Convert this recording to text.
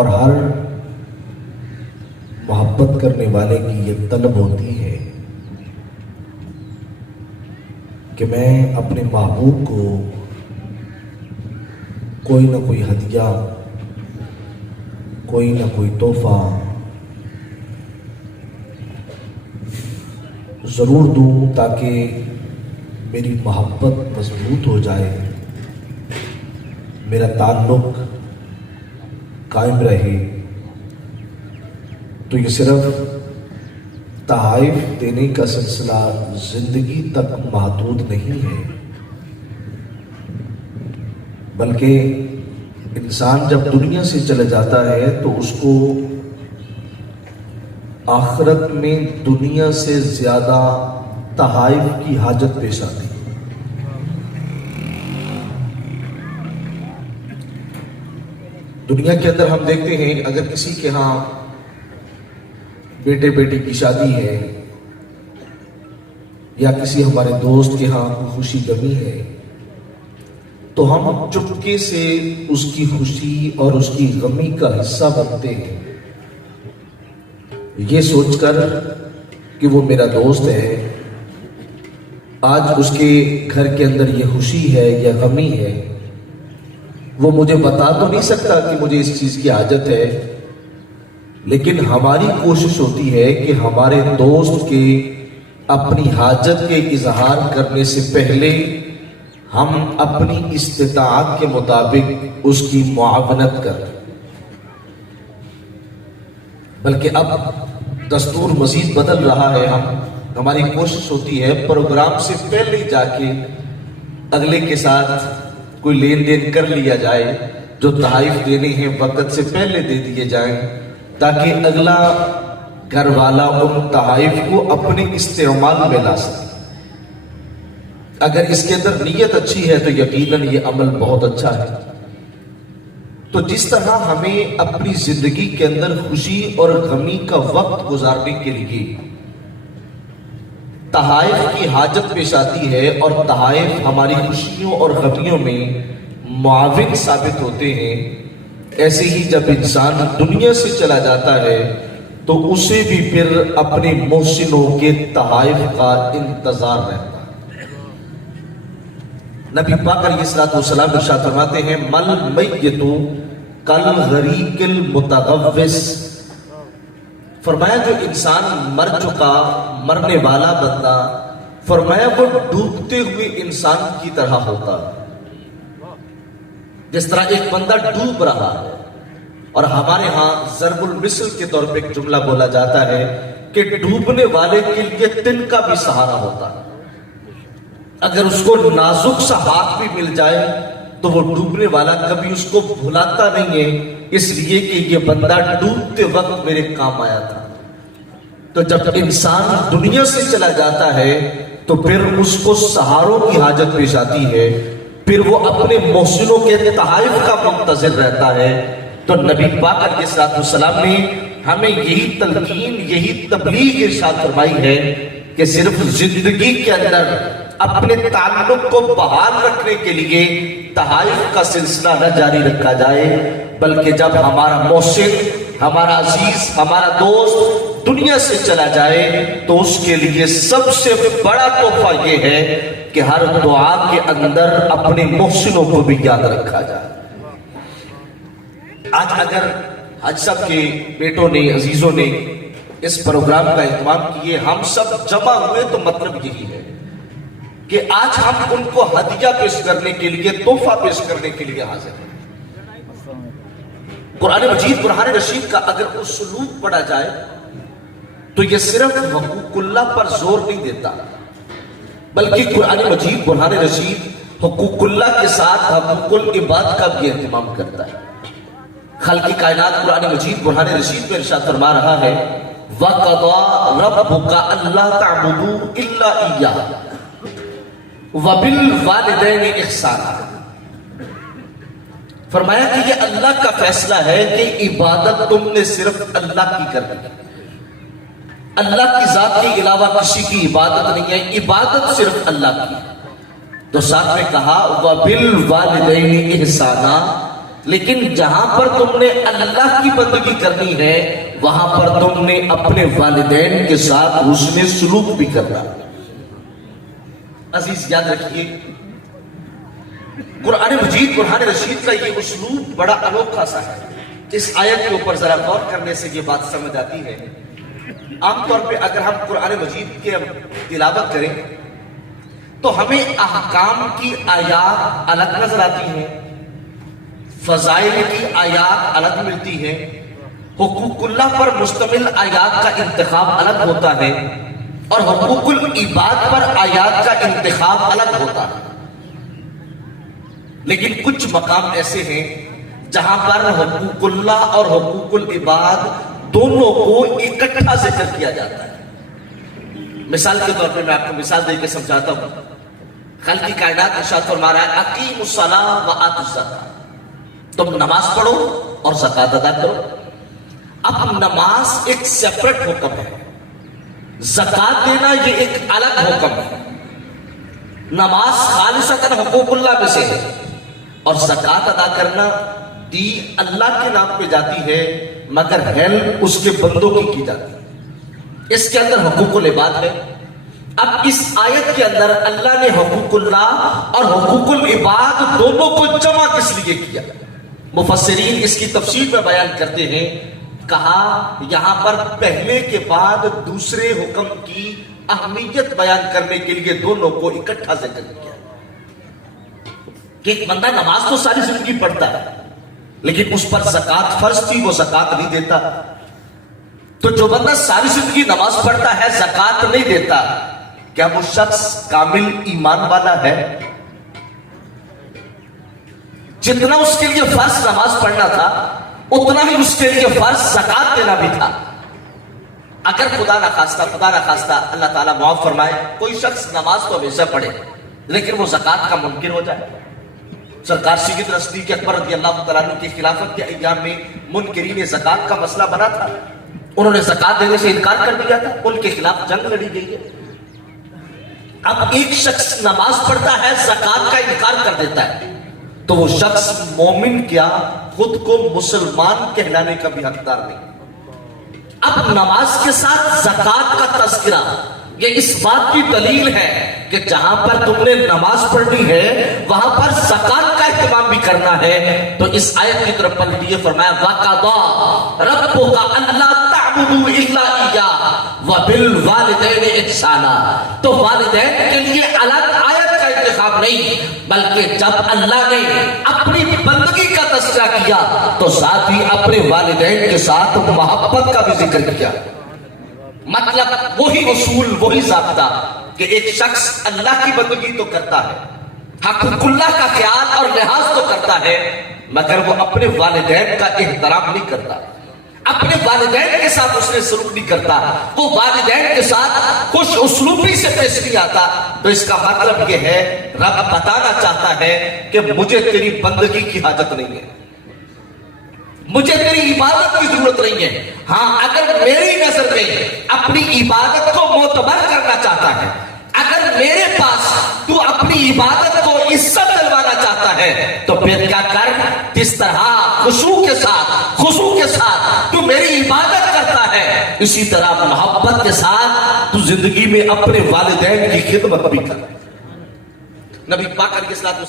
اور ہر محبت کرنے والے کی یہ طلب ہوتی ہے کہ میں اپنے محبوب کو کوئی نہ کوئی ہدیہ، کوئی نہ کوئی تحفہ ضرور دوں تاکہ میری محبت مضبوط ہو جائے، میرا تعلق قائم رہے۔ تو یہ صرف تحائف دینے کا سلسلہ زندگی تک محدود نہیں ہے، بلکہ انسان جب دنیا سے چلا جاتا ہے تو اس کو آخرت میں دنیا سے زیادہ تحائف کی حاجت پیش آتی ہے۔ دنیا کے اندر ہم دیکھتے ہیں اگر کسی کے ہاں بیٹے بیٹی کی شادی ہے یا کسی ہمارے دوست کے ہاں خوشی غمی ہے تو ہم چپکے سے اس کی خوشی اور اس کی غمی کا حصہ بنتے ہیں، یہ سوچ کر کہ وہ میرا دوست ہے، آج اس کے گھر کے اندر یہ خوشی ہے یا غمی ہے، وہ مجھے بتا تو نہیں سکتا کہ مجھے اس چیز کی حاجت ہے، لیکن ہماری کوشش ہوتی ہے کہ ہمارے دوست کے اپنی حاجت کے اظہار کرنے سے پہلے ہم اپنی استطاعت کے مطابق اس کی معاونت کریں۔ بلکہ اب دستور مزید بدل رہا ہے، ہماری کوشش ہوتی ہے پروگرام سے پہلے جا کے اگلے کے ساتھ کوئی لین دین کر لیا جائے، جو تحائف دینے ہیں وقت سے پہلے دے دیے جائیں تاکہ اگلا گھر والا ان تحائف کو اپنے استعمال میں لا سکے۔ اگر اس کے اندر نیت اچھی ہے تو یقیناً یہ عمل بہت اچھا ہے۔ تو جس طرح ہمیں اپنی زندگی کے اندر خوشی اور غمی کا وقت گزارنے کے لیے تحائف کی حاجت پیش آتی ہے اور تحائف ہماری خوشیوں اور غمیوں میں معاون ثابت ہوتے ہیں، ایسے ہی جب انسان دنیا سے چلا جاتا ہے تو اسے بھی پھر اپنے محسنوں کے تحائف کا انتظار رہتا ہے۔ نبی پاک علیہ الصلوۃ والسلام ارشاد فرماتے ہیں مل میت کالغریق المتغوث، فرمایا جو انسان مر چکا، مرنے والا بندہ، فرمایا وہ ڈوبتے ہوئے انسان کی طرح ہوتا ہے۔ جس طرح ایک بندہ ڈوب رہا ہے، اور ہمارے ہاں ضرب المثل کے طور پہ ایک جملہ بولا جاتا ہے کہ ڈوبنے والے کے لیے تن کا بھی سہارا ہوتا ہے، اگر اس کو نازک سا ہاتھ بھی مل جائے تو وہ ڈوبنے والا کبھی اس کو بھلاتا نہیں ہے، اس لیے کہ یہ بندہ ڈوبتے وقت میرے کام آیا تھا۔ تو جب انسان دنیا سے چلا جاتا ہے تو پھر اس کو سہاروں کی حاجت پیش آتی ہے، پھر وہ اپنے محسنوں کے تحائف کا منتظر رہتا ہے۔ تو نبی پاک علیہ الصلوۃ والسلام نے ہمیں یہی تلقین، یہی تبلیغ ارشاد فرمائی ہے کہ صرف زندگی کے اندر اپنے تعلق کو بحال رکھنے کے لیے تحائف کا سلسلہ نہ جاری رکھا جائے، بلکہ جب ہمارا محسن، ہمارا عزیز، ہمارا دوست دنیا سے چلا جائے تو اس کے لیے سب سے بڑا تحفہ یہ ہے کہ ہر دعا کے اندر اپنے محسنوں کو بھی یاد رکھا جائے۔ آج اگر حج صاحب کے بیٹوں نے، عزیزوں نے اس پروگرام کا اہتمام کیے، ہم سب جمع ہوئے تو مطلب یہی ہے کہ آج ہم ان کو ہدیہ پیش کرنے کے لیے، تحفہ پیش کرنے کے لیے حاضر ہیں۔ قرآن مجید برہان رشید کا اگر اسلوب پڑھا جائے تو یہ صرف حقوق اللہ پر زور نہیں دیتا، بلکہ قرآن مجید برہان رشید حقوق اللہ کے ساتھ حقوق العباد کا بھی اہتمام کرتا ہے۔ خالق کائنات قرآن مجید برہان رشید میں ارشاد فرما رہا ہے وَقَضَى رَبُّكَ أَلَّا تَعْبُدُوا إِلَّا إِيَّاهُ وَبِالْوَالِدَيْنِ إِحْسَانًا، فرمایا کہ یہ اللہ کا فیصلہ ہے کہ عبادت تم نے صرف اللہ کی کرنی ہے، اللہ کی ذات کے علاوہ کسی کی عبادت نہیں ہے، عبادت صرف اللہ کی ہے۔ تو ساتھ میں کہا وَبِالْوَالِدَيْنِ إِحْسَانًا، لیکن جہاں پر تم نے اللہ کی بندگی کرنی ہے وہاں پر تم نے اپنے والدین کے ساتھ حسن سلوک بھی کرنا۔ عزیز یاد رکھیے، قرآن مجید برہان رشید کا یہ اسلوب بڑا انوکھا سا ہے۔ اس آیت کے اوپر ذرا غور کرنے سے یہ بات سمجھ آتی ہے۔ عام طور پہ اگر ہم قرآن مجید کی تلاوت کریں تو ہمیں احکام کی آیات الگ نظر آتی ہیں، فضائل کی آیات الگ ملتی ہیں، حقوق اللہ پر مشتمل آیات کا انتخاب الگ ہوتا ہے، اور حقوق العباد پر آیات کا انتخاب الگ ہوتا ہے۔ لیکن کچھ مقام ایسے ہیں جہاں پر حقوق اللہ اور حقوق العباد دونوں کو اکٹھا ذکر کیا جاتا ہے۔ مثال کے طور پہ میں آپ کو مثال دے کے سمجھاتا ہوں۔ خالق کائنات ارشاد فرما رہا ہے اقیموا الصلاۃ وآتوا الزکاۃ، تم نماز پڑھو اور زکات ادا کرو۔ اب نماز ایک سیپریٹ حکم ہے، زکات دینا یہ ایک الگ حکم ہے۔ نماز خالصتاً حقوق اللہ میں سے ہے، اور زکات ادا کرنا دی اللہ کے نام پہ جاتی ہے مگر ہیلپ اس کے بندوں کی جاتی ہے۔ اس کے اندر حقوق العباد ہے۔ اب اس آیت کے اندر اللہ نے حقوق اللہ اور حقوق العباد دونوں کو جمع کس لیے کیا؟ مفسرین اس کی تفصیل میں بیان کرتے ہیں، کہا یہاں پر پہلے کے بعد دوسرے حکم کی اہمیت بیان کرنے کے لیے دونوں کو اکٹھا ذکر کیا کہ ایک بندہ نماز تو ساری زندگی پڑھتا ہے لیکن اس پر زکات فرض تھی، وہ زکات نہیں دیتا۔ تو جو بندہ ساری زندگی نماز پڑھتا ہے زکات نہیں دیتا، کیا وہ شخص کامل ایمان والا ہے؟ جتنا اس کے لیے فرض نماز پڑھنا تھا اتنا ہی اس کے لیے فرض زکات دینا بھی تھا۔ اگر خدا نخواستہ اللہ تعالیٰ معاف فرمائے کوئی شخص نماز تو ہمیشہ پڑھے لیکن وہ زکات کا منکر ہو جائے۔ سرکار سیدنا صدیق اکبر رضی اللہ تعالیٰ عنہ کی خلافت کے ایام میں منکرین زکات کا مسئلہ بنا تھا، انہوں نے زکات دینے سے انکار کر دیا تھا، ان کے خلاف جنگ لڑی گئی ہے۔ اب ایک شخص نماز پڑھتا ہے زکات کا انکار کر دیتا ہے تو وہ شخص مومن کیا خود کو مسلمان کہلانے کا بھی حقدار نہیں۔ اب نماز کے ساتھ زکات کا تذکرہ یہ اس بات کی دلیل ہے کہ جہاں پر تم نے نماز پڑھنی ہے وہاں پر زکات کا اہتمام بھی کرنا ہے۔ تو اس آیت کی طرف پلٹیے، فرمایا وَقَضَىٰ رَبُّكَ أَلَّا تَعْبُدُوا إِلَّا إِيَّاهُ وَبِالْوَالِدَيْنِ إِحْسَانًا۔ تو والدین کے لیے الگ آیت کا انتخاب نہیں بلکہ جب اللہ نے اپنی بندگی کا تذکرہ کیا تو ساتھ ہی اپنے والدین کے ساتھ محبت کا بھی ذکر کیا۔ مطلب وہی اصول، وہی ضابطہ کہ ایک شخص اللہ کی بندگی تو کرتا ہے، حقوق اللہ کا خیال اور لحاظ تو کرتا ہے مگر وہ اپنے والدین کا احترام نہیں کرتا، اپنے والدین کے ساتھ اس نے سلوک نہیں کرتا، وہ والدین کے ساتھ خوش اسلوبی سے پیش نہیں آتا۔ تو اس کا مطلب یہ ہے رب بتانا چاہتا ہے کہ مجھے تیری بندگی کی حاجت نہیں ہے، مجھے تیری عبادت کی ضرورت نہیں ہے۔ ہاں اگر میری نظر میں اپنی عبادت کو معتبر کرنا چاہتا ہے، اگر میرے پاس تو اپنی عبادت کو عزت دلوانا چاہتا ہے تو پھر کیا کر، جس طرح خشوع کے ساتھ تو میری عبادت کرتا ہے اسی طرح محبت کے ساتھ تو زندگی میں اپنے والدین کی خدمت بھی کر۔ نبی پاک علیہ الصلوۃ